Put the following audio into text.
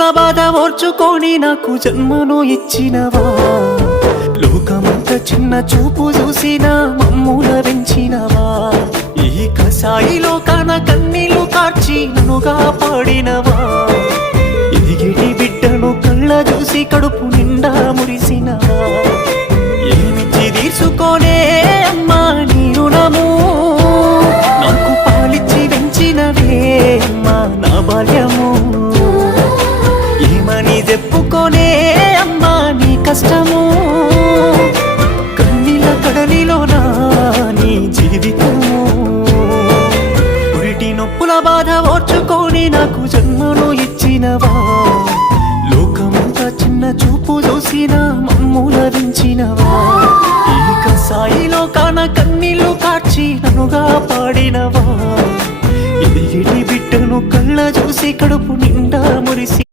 నొప్పుల బాధ ఓర్చుకొని నాకు జన్మను ఇచ్చినవా, లోకమంత చిన్న చూపు చూసిన మమ్ముల పెంచినవా, ఈ కసాయిలో కాన కన్నీళ్లు కార్చి నన్నుగా పాడినవా, ఎదిగిడి బిడ్డను కళ్ళ చూసి కడుపు నిండా మురిసినవా, ఏమిచ్చి తీసుకోనే అమ్మా నీ రుణము, నాకు పాలిచ్చి పెంచినవే అమ్మా నా బాల్యము, ఏమని చెప్పుకోనే అమ్మా నీ కష్టము, కన్నీళ్ళ కడలిలోనా నీ జీవితము, పురిటి నొప్పుల బాధ ఓర్చుకొని నాకు జన్మను ఇచ్చినవా, లోకమంతా చిన్న చూపు చూసిన మమ్ముల దించినవా, ఈ కసాయిలో కాన కన్నీళ్లు కార్చి నన్నుగా పాడినవా, ఇది బిడ్డను కళ్ళ చూసి కడుపు నిండా మురిసి